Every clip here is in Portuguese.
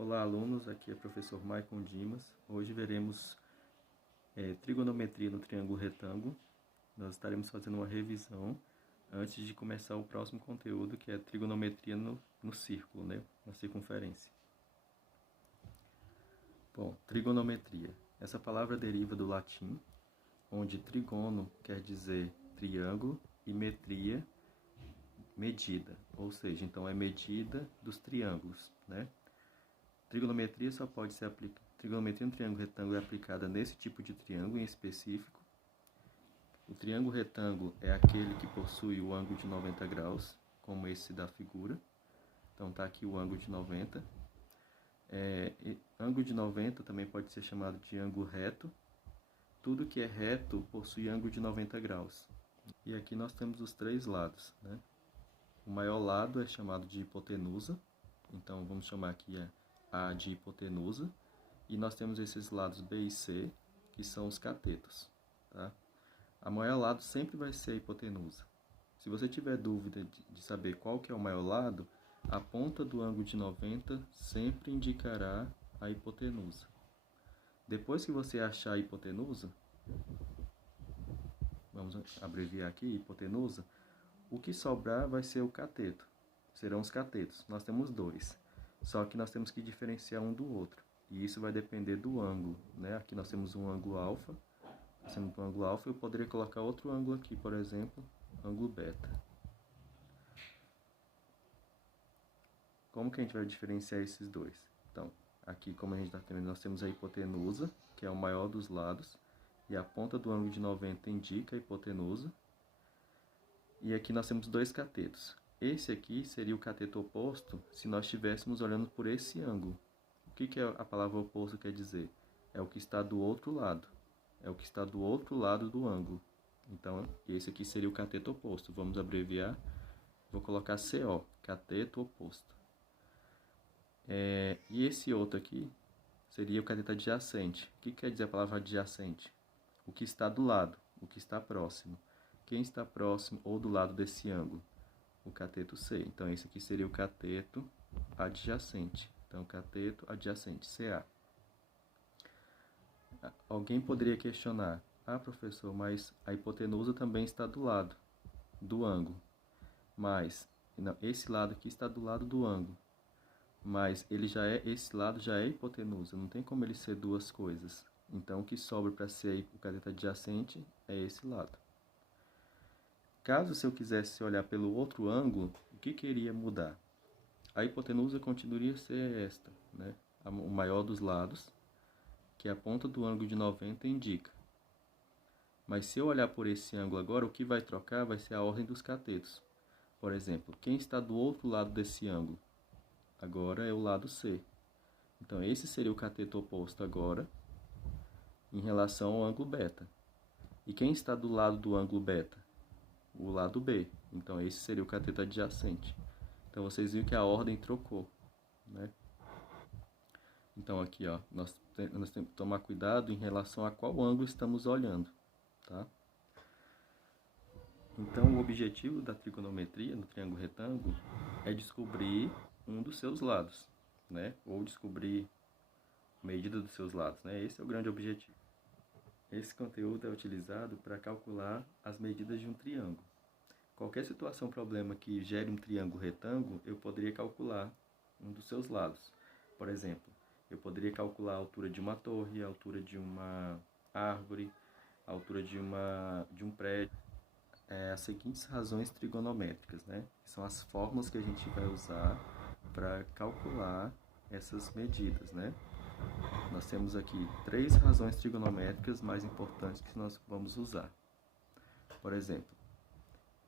Olá, alunos. Aqui é o professor Maicon Dimas. Hoje veremos trigonometria no triângulo retângulo. Nós estaremos fazendo uma revisão antes de começar o próximo conteúdo, que é trigonometria no círculo, né? Na circunferência. Bom, trigonometria. Essa palavra deriva do latim, onde trigono quer dizer triângulo e metria, medida. Ou seja, então é medida dos triângulos, né? Trigonometria só pode ser aplicada. Trigonometria no triângulo retângulo é aplicada nesse tipo de triângulo em específico. O triângulo retângulo é aquele que possui o ângulo de 90 graus, como esse da figura. Então está aqui o ângulo de 90. Ângulo de 90 também pode ser chamado de ângulo reto. Tudo que é reto possui ângulo de 90 graus. E aqui nós temos os três lados, né? O maior lado é chamado de hipotenusa. Então vamos chamar aqui A de hipotenusa, e nós temos esses lados B e C, que são os catetos, tá? A maior lado sempre vai ser a hipotenusa. Se você tiver dúvida de saber qual que é o maior lado, a ponta do ângulo de 90 sempre indicará a hipotenusa. Depois que você achar a hipotenusa, vamos abreviar aqui, hipotenusa, o que sobrar vai ser o cateto, serão os catetos. Nós temos dois. Só que nós temos que diferenciar um do outro. E isso vai depender do ângulo, né? Aqui nós temos um ângulo alfa. Sendo um ângulo alfa, eu poderia colocar outro ângulo aqui, por exemplo, ângulo beta. Como que a gente vai diferenciar esses dois? Então, aqui, como a gente está tendo, nós temos a hipotenusa, que é o maior dos lados. E a ponta do ângulo de 90 indica a hipotenusa. E aqui nós temos dois catetos. Esse aqui seria o cateto oposto se nós estivéssemos olhando por esse ângulo. O que a palavra oposto quer dizer? É o que está do outro lado. É o que está do outro lado do ângulo. Então, esse aqui seria o cateto oposto. Vamos abreviar. Vou colocar CO, cateto oposto. E esse outro aqui seria o cateto adjacente. O que quer dizer a palavra adjacente? O que está do lado, o que está próximo. Quem está próximo ou do lado desse ângulo? O cateto C. Então, esse aqui seria o cateto adjacente. Então, cateto adjacente, CA. Alguém poderia questionar: professor, mas a hipotenusa também está do lado do ângulo. Mas, não, esse lado aqui está do lado do ângulo. Mas esse lado já é hipotenusa, não tem como ele ser duas coisas. Então, o que sobra para ser o cateto adjacente é esse lado. Caso se eu quisesse olhar pelo outro ângulo, o que iria mudar? A hipotenusa continuaria a ser esta, né? O maior dos lados, que a ponta do ângulo de 90 indica. Mas se eu olhar por esse ângulo agora, o que vai trocar vai ser a ordem dos catetos. Por exemplo, quem está do outro lado desse ângulo? Agora é o lado C. Então, esse seria o cateto oposto agora, em relação ao ângulo beta. E quem está do lado do ângulo beta? O lado B. Então, esse seria o cateto adjacente. Então, vocês viram que a ordem trocou, né? Então, aqui, ó, nós temos que tomar cuidado em relação a qual ângulo estamos olhando, tá? Então, o objetivo da trigonometria no triângulo retângulo é descobrir um dos seus lados, né? Ou descobrir a medida dos seus lados, né? Esse é o grande objetivo. Esse conteúdo é utilizado para calcular as medidas de um triângulo. Qualquer situação, problema que gere um triângulo retângulo, eu poderia calcular um dos seus lados. Por exemplo, eu poderia calcular a altura de uma torre, a altura de uma árvore, a altura de um prédio. As seguintes razões trigonométricas, né? São as fórmulas que a gente vai usar para calcular essas medidas, né? Nós temos aqui 3 razões trigonométricas mais importantes que nós vamos usar. Por exemplo,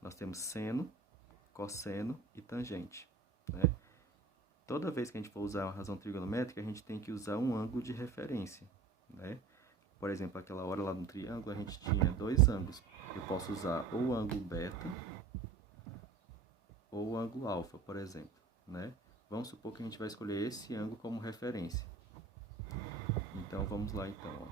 nós temos seno, cosseno e tangente, né? Toda vez que a gente for usar uma razão trigonométrica, a gente tem que usar um ângulo de referência, né? Por exemplo, aquela hora lá no triângulo, a gente tinha 2 ângulos. Eu posso usar ou o ângulo beta ou o ângulo alfa, por exemplo, né? Vamos supor que a gente vai escolher esse ângulo como referência. Então, vamos lá, então.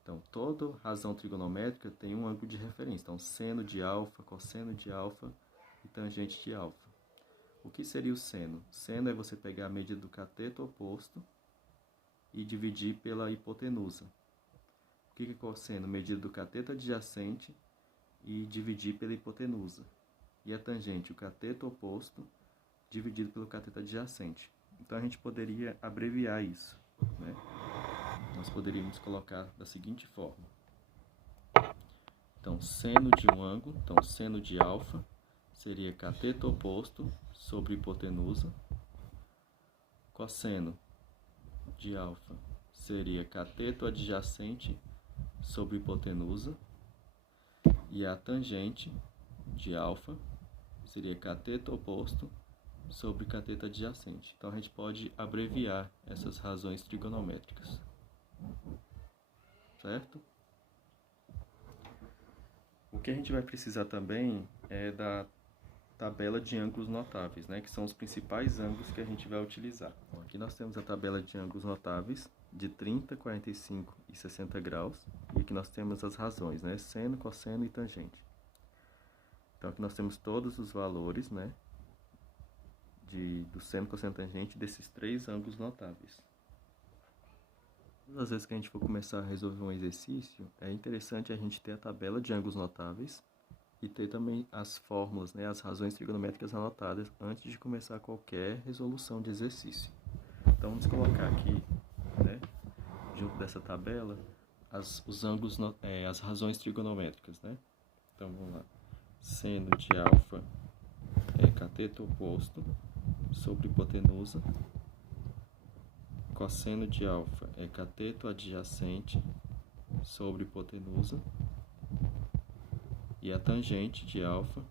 Então, toda razão trigonométrica tem um ângulo de referência. Então, seno de alfa, cosseno de alfa e tangente de alfa. O que seria o seno? Seno é você pegar a medida do cateto oposto e dividir pela hipotenusa. O que é cosseno? Medida do cateto adjacente e dividir pela hipotenusa. E a tangente, o cateto oposto dividido pelo cateto adjacente. Então a gente poderia abreviar isso, né? Nós poderíamos colocar da seguinte forma. Então, seno de um ângulo, então seno de alfa seria cateto oposto sobre hipotenusa. Cosseno de alfa seria cateto adjacente sobre hipotenusa. E a tangente de alfa seria cateto oposto sobre cateto adjacente. Então a gente pode abreviar essas razões trigonométricas. Certo? O que a gente vai precisar também é da tabela de ângulos notáveis, né, que são os principais ângulos que a gente vai utilizar. Bom, aqui nós temos a tabela de ângulos notáveis de 30, 45 e 60 graus. E aqui nós temos as razões, né, seno, cosseno e tangente. Então aqui nós temos todos os valores, né, do seno, cosseno e tangente desses três ângulos notáveis. Todas as vezes que a gente for começar a resolver um exercício, é interessante a gente ter a tabela de ângulos notáveis e ter também as fórmulas, né, as razões trigonométricas anotadas antes de começar qualquer resolução de exercício. Então vamos colocar aqui, né, junto dessa tabela, os ângulos, as razões trigonométricas, né? Então vamos lá. Seno de alfa é cateto oposto sobre hipotenusa. Cosseno de alfa é cateto adjacente sobre hipotenusa. E a tangente de alfa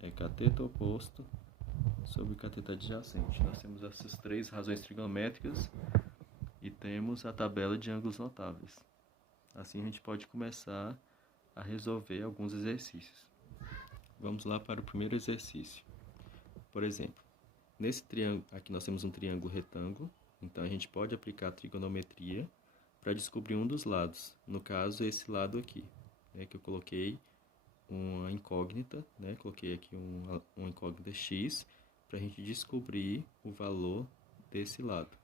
é cateto oposto sobre cateto adjacente. Nós temos essas três razões trigonométricas e temos a tabela de ângulos notáveis. Assim a gente pode começar a resolver alguns exercícios. Vamos lá para o primeiro exercício. Por exemplo, nesse triângulo, aqui nós temos um triângulo retângulo, então a gente pode aplicar a trigonometria para descobrir um dos lados. No caso, esse lado aqui, né, que eu coloquei uma incógnita, né, coloquei aqui uma incógnita x para a gente descobrir o valor desse lado.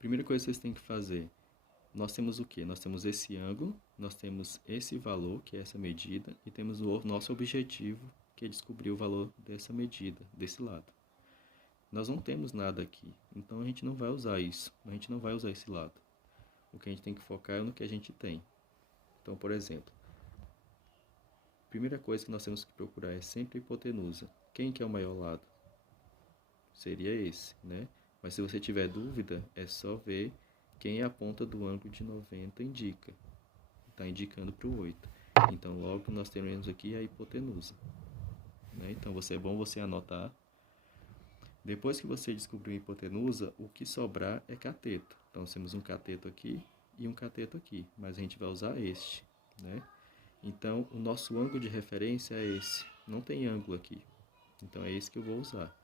Primeira coisa que vocês têm que fazer, nós temos o quê? Nós temos esse ângulo, nós temos esse valor, que é essa medida, e temos o nosso objetivo, que é descobrir o valor dessa medida, desse lado. Nós não temos nada aqui, então a gente não vai usar isso, a gente não vai usar esse lado. O que a gente tem que focar é no que a gente tem. Então, por exemplo, a primeira coisa que nós temos que procurar é sempre a hipotenusa. Quem que é o maior lado? Seria esse, né? Mas se você tiver dúvida, é só ver quem a ponta do ângulo de 90 indica. Está indicando para o 8. Então, logo nós teremos aqui a hipotenusa, né? Então, é bom você anotar. Depois que você descobriu a hipotenusa, o que sobrar é cateto. Então, nós temos um cateto aqui e um cateto aqui, mas a gente vai usar este, né? Então, o nosso ângulo de referência é esse. Não tem ângulo aqui. Então, é esse que eu vou usar.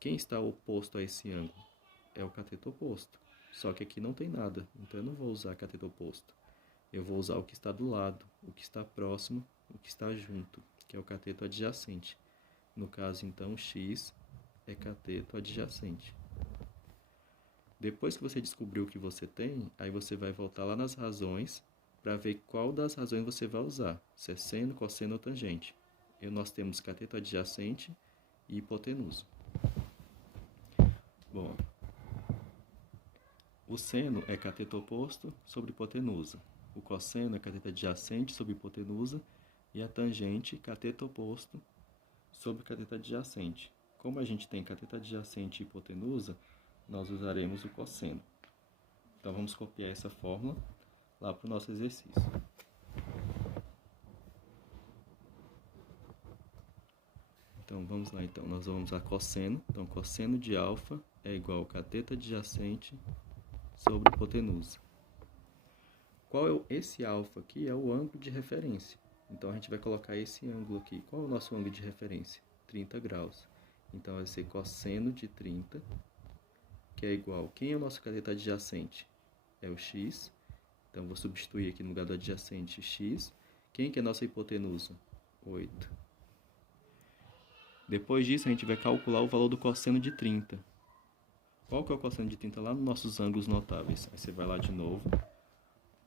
Quem está oposto a esse ângulo? É o cateto oposto. Só que aqui não tem nada, então eu não vou usar cateto oposto. Eu vou usar o que está do lado, o que está próximo, o que está junto, que é o cateto adjacente. No caso, então, x é cateto adjacente. Depois que você descobriu o que você tem, aí você vai voltar lá nas razões para ver qual das razões você vai usar, se é seno, cosseno ou tangente. E nós temos cateto adjacente e hipotenusa. Bom, o seno é cateto oposto sobre hipotenusa. O cosseno é cateto adjacente sobre hipotenusa. E a tangente, cateto oposto sobre cateto adjacente. Como a gente tem cateto adjacente e hipotenusa, nós usaremos o cosseno. Então, vamos copiar essa fórmula lá para o nosso exercício. Então, vamos lá. Então, nós vamos a cosseno. Então, cosseno de alfa é igual ao cateto adjacente sobre hipotenusa. Qual é esse alfa aqui? É o ângulo de referência. Então, a gente vai colocar esse ângulo aqui. Qual é o nosso ângulo de referência? 30 graus. Então, vai ser cosseno de 30, que é igual... Quem é o nosso cateto adjacente? É o x. Então, vou substituir aqui no lugar do adjacente x. Quem que é a nossa hipotenusa? 8. Depois disso, a gente vai calcular o valor do cosseno de 30. Qual que é o cosseno de 30 lá nos nossos ângulos notáveis? Aí você vai lá de novo.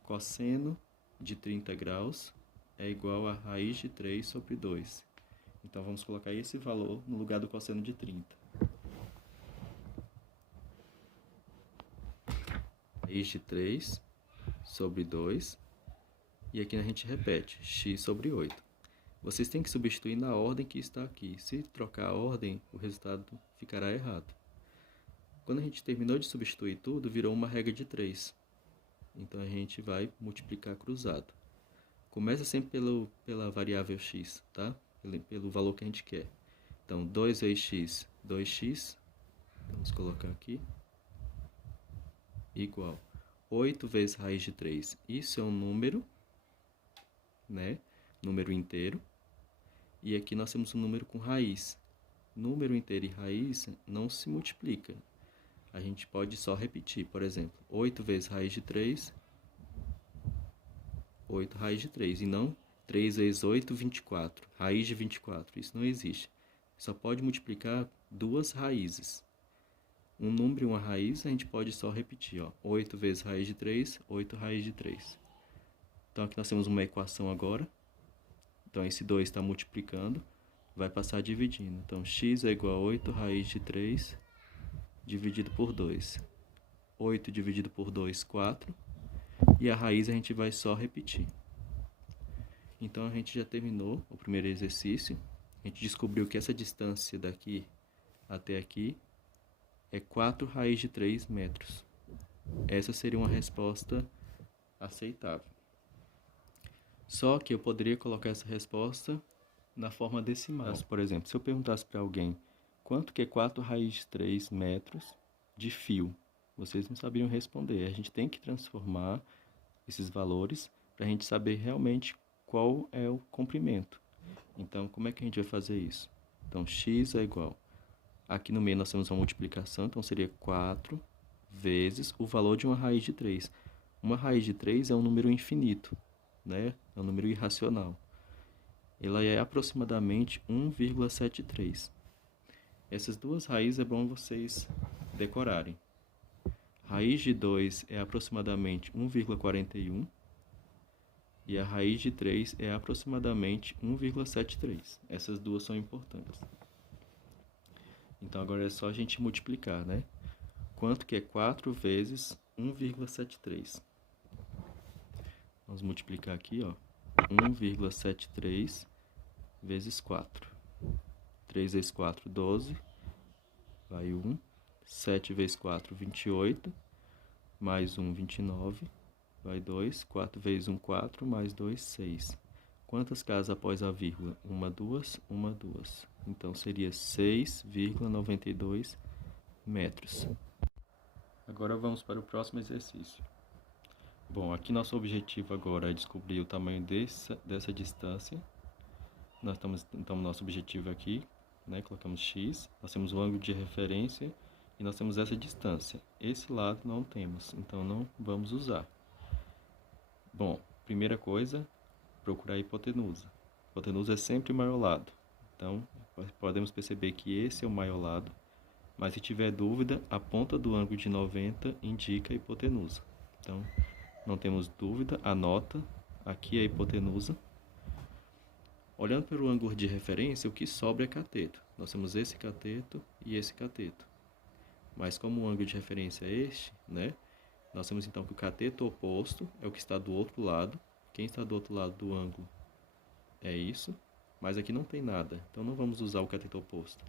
Cosseno de 30 graus é igual a raiz de 3 sobre 2. Então, vamos colocar esse valor no lugar do cosseno de 30. Raiz de 3 sobre 2. E aqui a gente repete, x sobre 8. Vocês têm que substituir na ordem que está aqui. Se trocar a ordem, o resultado ficará errado. Quando a gente terminou de substituir tudo, virou uma regra de 3. Então, a gente vai multiplicar cruzado. Começa sempre pela variável x, tá? Pelo valor que a gente quer. Então, 2 vezes x, 2x. Vamos colocar aqui. Igual 8 vezes raiz de 3. Isso é um número, né? Número inteiro. E aqui nós temos um número com raiz. Número inteiro e raiz não se multiplica. A gente pode só repetir, por exemplo, 8 vezes raiz de 3, 8 raiz de 3, e não 3 vezes 8, 24, raiz de 24, isso não existe. Só pode multiplicar duas raízes. Um número e uma raiz, a gente pode só repetir, ó, 8 vezes raiz de 3, 8 raiz de 3. Então, aqui nós temos uma equação agora. Então, esse 2 está multiplicando, vai passar dividindo. Então, x é igual a 8 raiz de 3 dividido por 2. 8 dividido por 2, 4. E a raiz a gente vai só repetir. Então, a gente já terminou o primeiro exercício. A gente descobriu que essa distância daqui até aqui é 4 raiz de 3 metros. Essa seria uma resposta aceitável. Só que eu poderia colocar essa resposta na forma decimal. Por exemplo, se eu perguntasse para alguém quanto que é 4 raiz de 3 metros de fio, vocês não saberiam responder. A gente tem que transformar esses valores para a gente saber realmente qual é o comprimento. Então, como é que a gente vai fazer isso? Então, x é igual. Aqui no meio nós temos uma multiplicação, então seria 4 vezes o valor de uma raiz de 3. Uma raiz de 3 é um número infinito, né? É um número irracional. Ela é aproximadamente 1,73. Essas duas raízes é bom vocês decorarem. Raiz de 2 é aproximadamente 1,41 e a raiz de 3 é aproximadamente 1,73. Essas duas são importantes. Então, agora é só a gente multiplicar, né? Quanto que é 4 vezes 1,73? Vamos multiplicar aqui, ó. 1,73 vezes 4. 3 vezes 4, 12. Vai 1. 7 vezes 4, 28. Mais 1, 29. Vai 2. 4 vezes 1, 4. Mais 2, 6. Quantas casas após a vírgula? 1, 2, 1, 2. Então, seria 6,92 metros. Agora vamos para o próximo exercício. Bom, aqui nosso objetivo agora é descobrir o tamanho dessa distância. Nós estamos, então, nosso objetivo aqui, né? Colocamos x, nós temos o ângulo de referência e nós temos essa distância. Esse lado não temos, então não vamos usar. Bom, primeira coisa, procurar a hipotenusa. A hipotenusa é sempre o maior lado. Então, podemos perceber que esse é o maior lado, mas se tiver dúvida, a ponta do ângulo de 90 indica a hipotenusa. Então, não temos dúvida, anota, aqui é a hipotenusa. Olhando para o ângulo de referência, o que sobra é cateto. Nós temos esse cateto e esse cateto. Mas como o ângulo de referência é este, né? Nós temos então que o cateto oposto é o que está do outro lado. Quem está do outro lado do ângulo é isso. Mas aqui não tem nada, então não vamos usar o cateto oposto.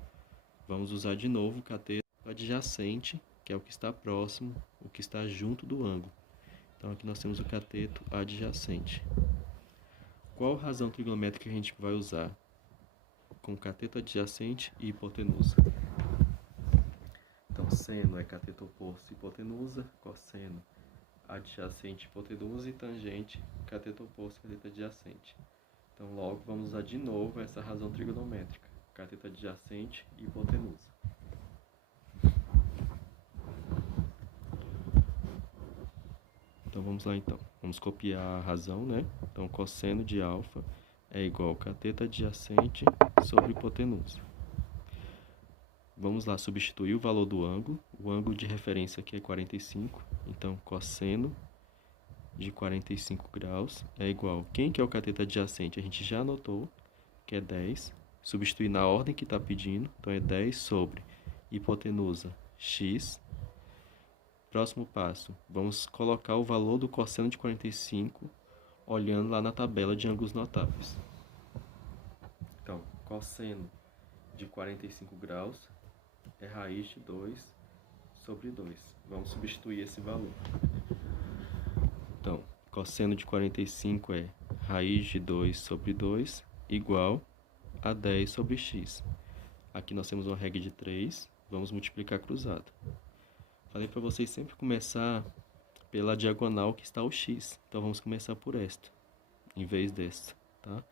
Vamos usar de novo o cateto adjacente, que é o que está próximo, o que está junto do ângulo. Então aqui nós temos o cateto adjacente. Qual razão trigonométrica que a gente vai usar? Com cateto adjacente e hipotenusa. Então, seno é cateto oposto, hipotenusa, cosseno adjacente, hipotenusa e tangente, cateto oposto, cateto adjacente. Então, logo, vamos usar de novo essa razão trigonométrica, cateto adjacente e hipotenusa. Então, vamos lá, então. Vamos copiar a razão, né? Então, cosseno de alfa é igual a cateto adjacente sobre hipotenusa. Vamos lá substituir o valor do ângulo. O ângulo de referência aqui é 45. Então, cosseno de 45 graus é igual... Quem que é o cateto adjacente? A gente já anotou que é 10. Substituir na ordem que está pedindo. Então, é 10 sobre hipotenusa x. Próximo passo. Vamos colocar o valor do cosseno de 45 olhando lá na tabela de ângulos notáveis. Então, cosseno de 45 graus é raiz de 2 sobre 2. Vamos substituir esse valor. Então, cosseno de 45 é raiz de 2 sobre 2 igual a 10 sobre x. Aqui nós temos uma regra de 3, vamos multiplicar cruzado. Falei para vocês sempre começar pela diagonal que está o x. Então, vamos começar por esta, em vez desta, tá?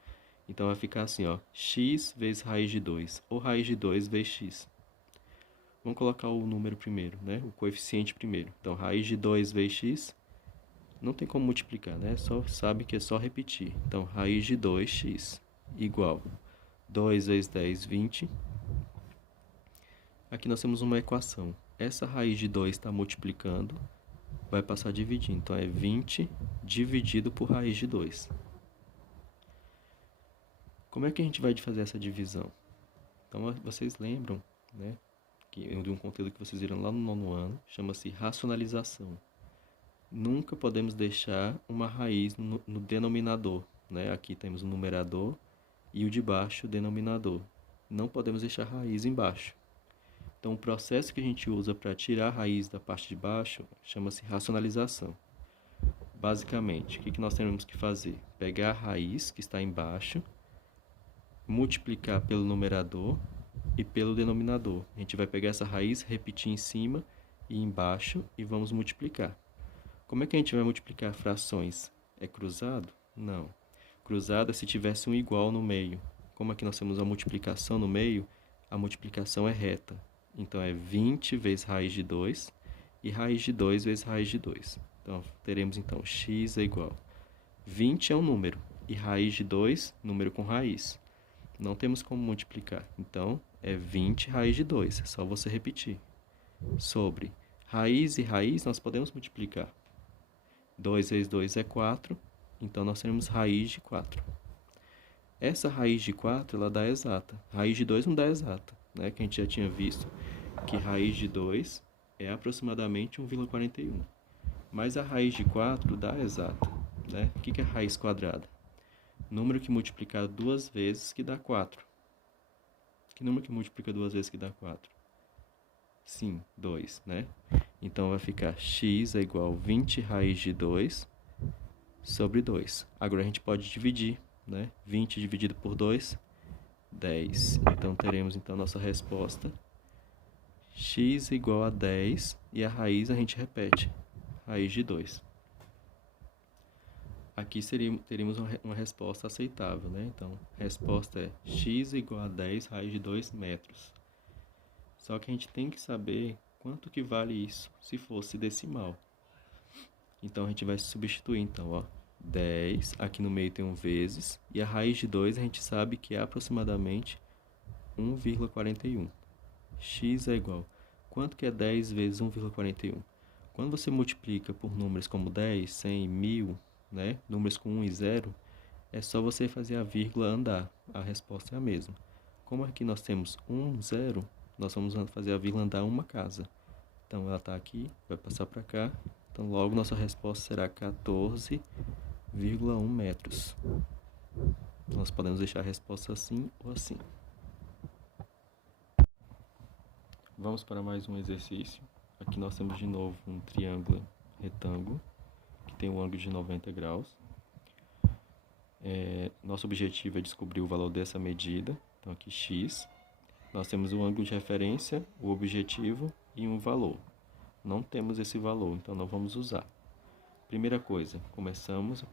Então, vai ficar assim, ó, x vezes raiz de 2, ou raiz de 2 vezes x. Vamos colocar o número primeiro, né? O coeficiente primeiro. Então, raiz de 2 vezes x, não tem como multiplicar, né? Só sabe que é só repetir. Então, raiz de 2x igual 2 vezes 10, 20. Aqui nós temos uma equação. Essa raiz de 2 está multiplicando, vai passar dividindo. Então, é 20 dividido por raiz de 2. Como é que a gente vai fazer essa divisão? Então, vocês lembram, né, de um conteúdo que vocês viram lá no 9º ano, chama-se racionalização. Nunca podemos deixar uma raiz no denominador, né? Aqui temos o numerador e o de baixo, o denominador. Não podemos deixar a raiz embaixo. Então, o processo que a gente usa para tirar a raiz da parte de baixo chama-se racionalização. Basicamente, o que nós temos que fazer? Pegar a raiz que está embaixo, multiplicar pelo numerador e pelo denominador. A gente vai pegar essa raiz, repetir em cima e embaixo e vamos multiplicar. Como é que a gente vai multiplicar frações? É cruzado? Não. Cruzado é se tivesse um igual no meio. Como aqui nós temos a multiplicação no meio, a multiplicação é reta. Então, é 20 vezes raiz de 2 e raiz de 2 vezes raiz de 2. Então, teremos, então, x é igual. 20 é um número e raiz de 2, número com raiz. Não temos como multiplicar. Então, é 20 raiz de 2. É só você repetir. Sobre raiz e raiz, nós podemos multiplicar. 2 vezes 2 é 4, então nós teremos raiz de 4. Essa raiz de 4, ela dá exata. Raiz de 2 não dá exata, né? Que a gente já tinha visto que raiz de 2 é aproximadamente 1,41. Mas a raiz de 4 dá exata, né? O que é raiz quadrada? Número que multiplica 2 vezes que dá 4. Que número que multiplica 2 vezes que dá 4? Sim, 2, né? Então, vai ficar x é igual a 20 raiz de 2 sobre 2. Agora, a gente pode dividir, né? 20 dividido por 2, 10. Então, teremos, então, nossa resposta. X igual a 10 e a raiz a gente repete. Raiz de 2. Aqui teríamos uma resposta aceitável, né? Então, a resposta é x igual a 10 raiz de 2 metros. Só que a gente tem que saber quanto que vale isso, se fosse decimal. Então, a gente vai substituir, então, ó, 10, aqui no meio tem um vezes, e a raiz de 2 a gente sabe que é aproximadamente 1,41. X é igual. Quanto que é 10 vezes 1,41? Quando você multiplica por números como 10, 100, 1000, né, números com 1 e 0, é só você fazer a vírgula andar. A resposta é a mesma. Como aqui nós temos 1, 0, nós vamos fazer a vírgula andar uma casa. Então, ela está aqui, vai passar para cá. Então, logo, nossa resposta será 14,1 metros. Nós podemos deixar a resposta assim ou assim. Vamos para mais um exercício. Aqui nós temos de novo um triângulo retângulo, que tem um ângulo de 90 graus. Nosso objetivo é descobrir o valor dessa medida. Então, aqui x. Nós temos o ângulo de referência, o objetivo e um valor. Não temos esse valor, então não vamos usar. Primeira coisa, começamos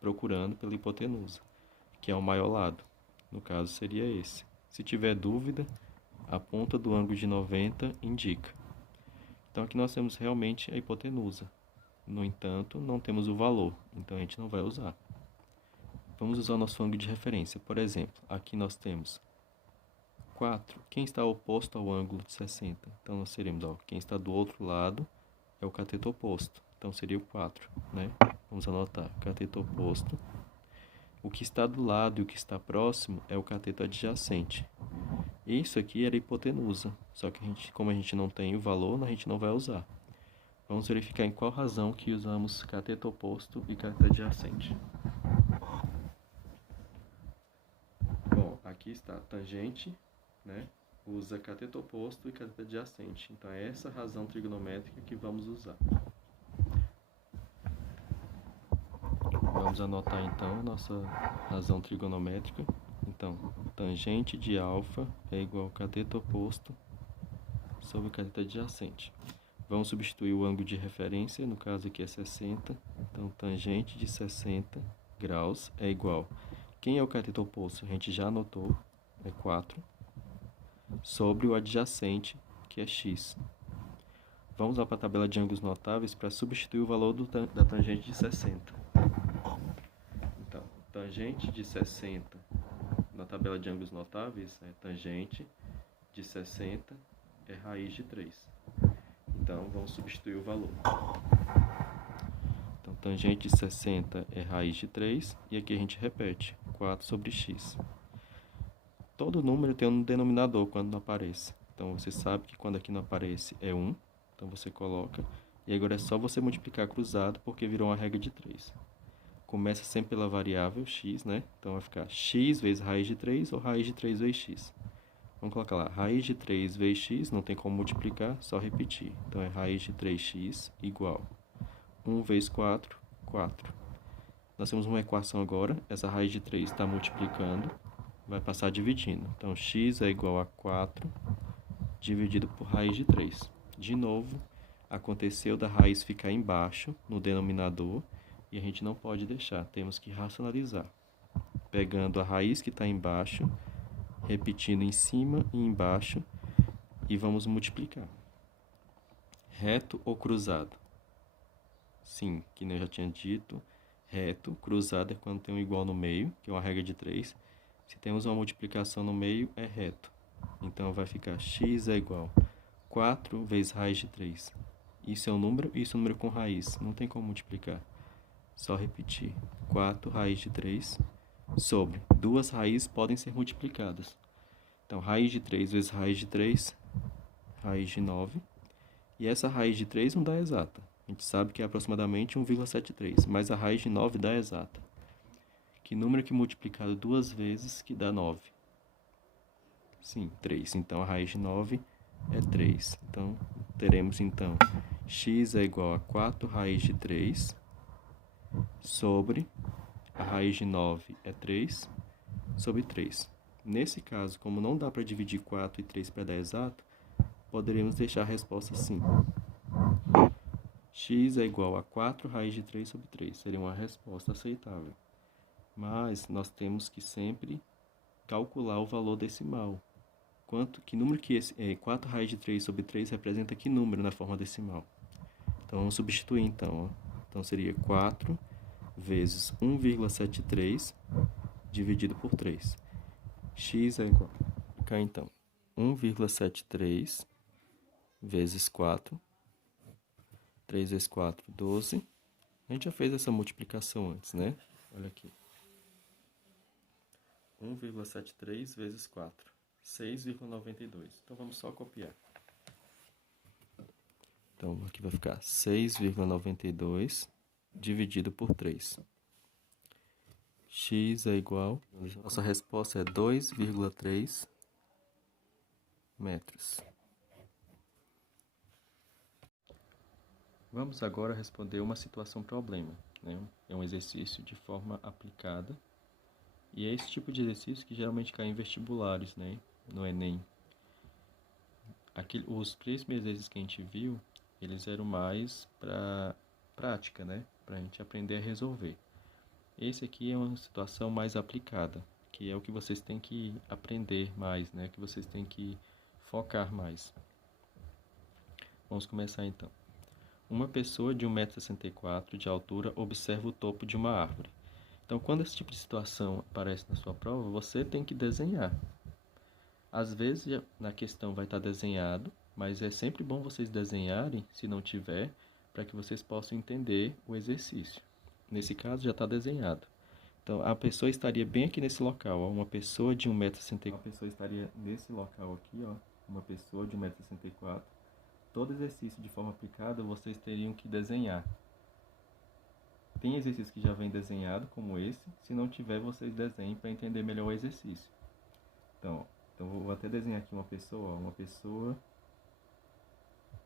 procurando pela hipotenusa, que é o maior lado. No caso, seria esse. Se tiver dúvida, a ponta do ângulo de 90 indica. Então, aqui nós temos realmente a hipotenusa. No entanto, não temos o valor, então a gente não vai usar. Vamos usar o nosso ângulo de referência. Por exemplo, aqui nós temos 4, quem está oposto ao ângulo de 60? Então, nós teremos, ó, quem está do outro lado é o cateto oposto. Então, seria o 4, né? Vamos anotar, cateto oposto. O que está do lado e o que está próximo é o cateto adjacente. Isso aqui era a hipotenusa, só que como a gente não tem o valor, a gente não vai usar. Vamos verificar em qual razão que usamos cateto oposto e cateto adjacente. Bom, aqui está a tangente, né? Usa cateto oposto e cateto adjacente. Então, é essa razão trigonométrica que vamos usar. Vamos anotar, então, nossa razão trigonométrica. Então, tangente de alfa é igual ao cateto oposto sobre o cateto adjacente. Vamos substituir o ângulo de referência, no caso aqui é 60. Então, tangente de 60 graus é igual. Quem é o cateto oposto? A gente já anotou, é 4. Sobre o adjacente, que é x. Vamos lá para a tabela de ângulos notáveis para substituir o valor da tangente de 60. Então, tangente de 60 na tabela de ângulos notáveis é tangente de 60 é raiz de 3. Então, vamos substituir o valor. Então, tangente de 60 é raiz de 3, e aqui a gente repete, 4 sobre x. Todo número tem um denominador quando não aparece. Então, você sabe que quando aqui não aparece é 1, então você coloca, e agora é só você multiplicar cruzado, porque virou uma regra de 3. Começa sempre pela variável x, né? Então, vai ficar x vezes raiz de 3 ou raiz de 3 vezes x. Vamos colocar lá, raiz de 3 vezes x, não tem como multiplicar, só repetir. Então, é raiz de 3x igual 1 vezes 4, 4. Nós temos uma equação agora, essa raiz de 3 está multiplicando, vai passar dividindo. Então, x é igual a 4 dividido por raiz de 3. De novo, aconteceu da raiz ficar embaixo, no denominador, e a gente não pode deixar, temos que racionalizar. Pegando a raiz que está embaixo, repetindo em cima e embaixo, e vamos multiplicar. Reto ou cruzado? Sim, que eu já tinha dito, reto. Cruzado é quando tem um igual no meio, que é uma regra de 3. Se temos uma multiplicação no meio, é reto. Então, vai ficar x é igual a 4 vezes raiz de 3. Isso é um número, isso é um número com raiz. Não tem como multiplicar. Só repetir. 4 raiz de 3 sobre. Duas raízes podem ser multiplicadas. Então, raiz de 3 vezes raiz de 3, raiz de 9. E essa raiz de 3 não dá exata. A gente sabe que é aproximadamente 1,73, mas a raiz de 9 dá exata. Que número que multiplicado duas vezes que dá 9? Sim, 3. Então, a raiz de 9 é 3. Então, teremos, então, x é igual a 4 raiz de 3 sobre a raiz de 9 é 3 sobre 3. Nesse caso, como não dá para dividir 4 e 3 para dar exato, poderíamos deixar a resposta assim. X é igual a 4 raiz de 3 sobre 3. Seria uma resposta aceitável. Mas nós temos que sempre calcular o valor decimal. Que número que 4 raiz de 3 sobre 3 representa que número na forma decimal? Então, vamos substituir, então. Ó. Então, seria 4 vezes 1,73 dividido por 3. X é igual a, cá, então, 1,73 vezes 4. 3 vezes 4, 12. A gente já fez essa multiplicação antes, né? Olha aqui. 1,73 vezes 4. 6,92. Então, vamos só copiar. Então, aqui vai ficar 6,92 dividido por 3. X é igual... Nossa resposta é 2,3 metros. Vamos agora responder uma situação problema, né? É um exercício de forma aplicada. E é esse tipo de exercício que geralmente cai em vestibulares, né? No Enem. Os 3 primeiros exercícios que a gente viu, eles eram mais para prática, né? Para a gente aprender a resolver. Esse aqui é uma situação mais aplicada, que é o que vocês têm que aprender mais, né? Que vocês têm que focar mais. Vamos começar então. Uma pessoa de 1,64 m de altura observa o topo de uma árvore. Então, quando esse tipo de situação aparece na sua prova, você tem que desenhar. Às vezes na questão vai estar desenhado, mas é sempre bom vocês desenharem, se não tiver, para que vocês possam entender o exercício. Nesse caso já está desenhado. Então a pessoa estaria bem aqui nesse local, ó, uma pessoa de 1,64 m. Uma pessoa estaria nesse local aqui, ó, uma pessoa de 1,64 m. Todo exercício de forma aplicada vocês teriam que desenhar. Tem exercício que já vem desenhado, como esse. Se não tiver, vocês desenhem para entender melhor o exercício. Então vou até desenhar aqui uma pessoa. Uma pessoa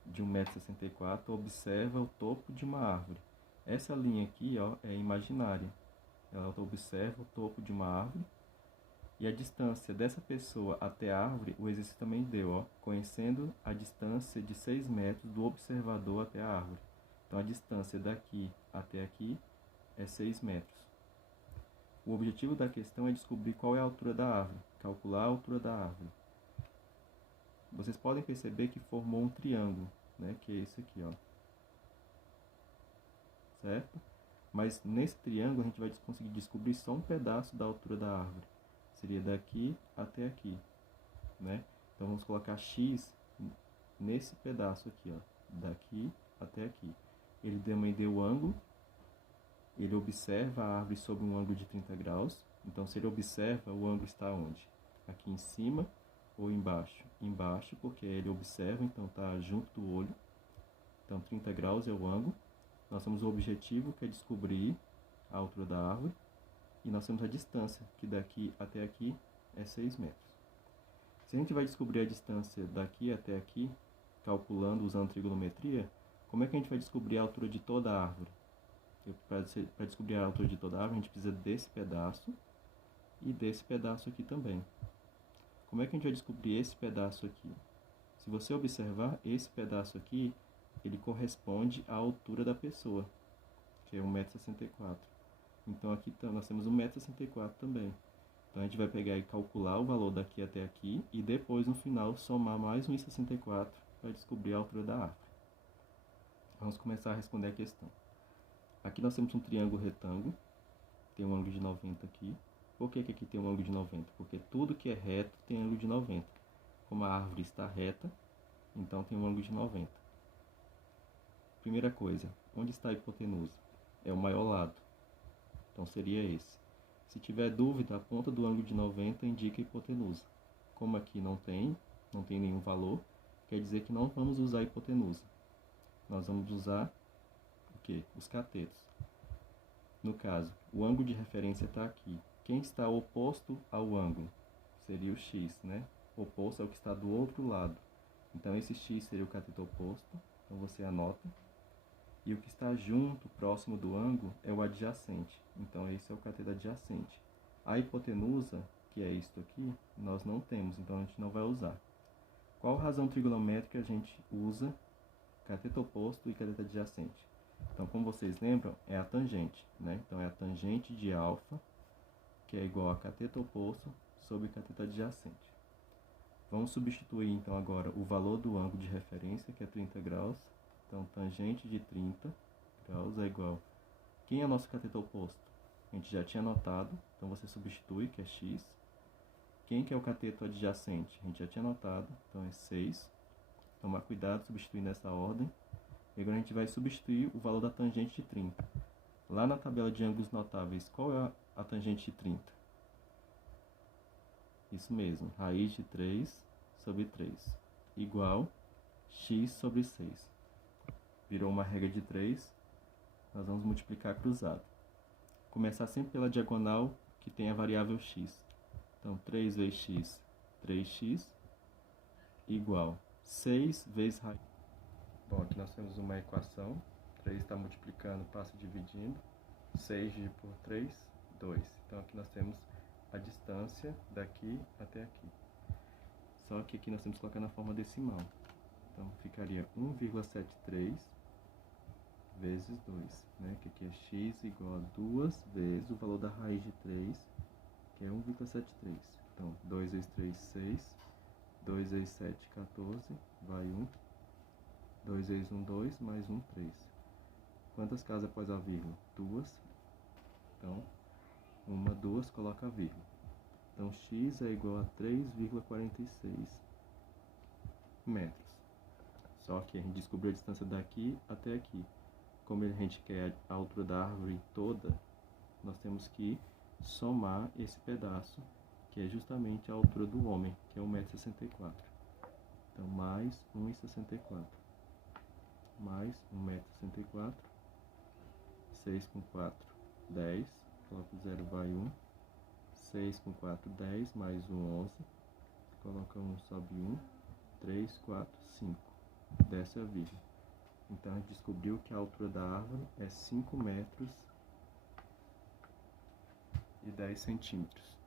de 1,64 m observa o topo de uma árvore. Essa linha aqui, ó, é imaginária. Ela observa o topo de uma árvore. E a distância dessa pessoa até a árvore, o exercício também deu, ó, conhecendo a distância de 6 metros do observador até a árvore. Então, a distância daqui até aqui é 6 metros. O objetivo da questão é descobrir qual é a altura da árvore, calcular a altura da árvore. Vocês podem perceber que formou um triângulo, né, que é esse aqui, ó. Certo? Mas nesse triângulo a gente vai conseguir descobrir só um pedaço da altura da árvore. Seria daqui até aqui, né? Então vamos colocar x nesse pedaço aqui, ó, daqui até aqui. Ele também deu o ângulo, ele observa a árvore sob um ângulo de 30 graus. Então se ele observa, o ângulo está onde? Aqui em cima ou embaixo? Embaixo, porque ele observa, então está junto do olho. Então 30 graus é o ângulo. Nós temos o objetivo, que é descobrir a altura da árvore. E nós temos a distância, que daqui até aqui é 6 metros. Se a gente vai descobrir a distância daqui até aqui, calculando, usando trigonometria, como é que a gente vai descobrir a altura de toda a árvore? Para descobrir a altura de toda a árvore, a gente precisa desse pedaço e desse pedaço aqui também. Como é que a gente vai descobrir esse pedaço aqui? Se você observar, esse pedaço aqui, ele corresponde à altura da pessoa, que é 1,64 m. Então aqui nós temos 1,64 m também. Então a gente vai pegar e calcular o valor daqui até aqui e depois no final somar mais 1,64 m para descobrir a altura da árvore. Vamos começar a responder a questão. Aqui nós temos um triângulo retângulo, tem um ângulo de 90 aqui. Por que aqui tem um ângulo de 90? Porque tudo que é reto tem ângulo de 90. Como a árvore está reta, então tem um ângulo de 90. Primeira coisa, onde está a hipotenusa? É o maior lado. Então seria esse. Se tiver dúvida, a ponta do ângulo de 90 indica a hipotenusa. Como aqui não tem nenhum valor, quer dizer que não vamos usar a hipotenusa. Nós vamos usar o quê? Os catetos. No caso, o ângulo de referência está aqui. Quem está oposto ao ângulo? Seria o x, né? O oposto é o que está do outro lado. Então esse x seria o cateto oposto. Então você anota. E o que está junto, próximo do ângulo, é o adjacente. Então, esse é o cateto adjacente. A hipotenusa, que é isto aqui, nós não temos, então a gente não vai usar. Qual razão trigonométrica a gente usa cateto oposto e cateto adjacente? Então, como vocês lembram, é a tangente, né? Então, é a tangente de alfa, que é igual a cateto oposto sobre cateto adjacente. Vamos substituir, então, agora o valor do ângulo de referência, que é 30 graus. Então, tangente de 30 graus é igual. Quem é o nosso cateto oposto? A gente já tinha anotado, então você substitui, que é x. Quem que é o cateto adjacente? A gente já tinha anotado, então é 6. Tomar cuidado, substituir nessa ordem. E agora a gente vai substituir o valor da tangente de 30. Lá na tabela de ângulos notáveis, qual é a tangente de 30? Isso mesmo, raiz de 3 sobre 3, igual x sobre 6. Virou uma regra de 3, nós vamos multiplicar cruzado. Começar sempre pela diagonal que tem a variável x. Então, 3 vezes x, 3x, igual 6 vezes raiz. Bom, aqui nós temos uma equação. 3 está multiplicando, passa dividindo. 6 dividido por 3, 2. Então, aqui nós temos a distância daqui até aqui. Só que aqui nós temos que colocar na forma decimal. Então, ficaria 1,73 vezes 2, né? Que aqui é x igual a 2 vezes o valor da raiz de 3, que é 1,73. Então, 2 vezes 3, 6. 2 vezes 7, 14. Vai 1. 2 vezes 1, 2. Mais 1, 3. Quantas casas após a vírgula? 2. Então, 1, 2, coloca a vírgula. Então, x é igual a 3,46 metros. Só que a gente descobriu a distância daqui até aqui. Como a gente quer a altura da árvore toda, nós temos que somar esse pedaço, que é justamente a altura do homem, que é 1,64 m. Então, mais 1,64 m. Mais 1,64 m. 6 com 4, 10. Coloca o 0, vai 1. 6 com 4, 10. Mais 1, 11. Coloca 1, sobe 1. 3, 4, 5. Desce a vírgula. Então, a gente descobriu que a altura da árvore é 5 metros e 10 centímetros.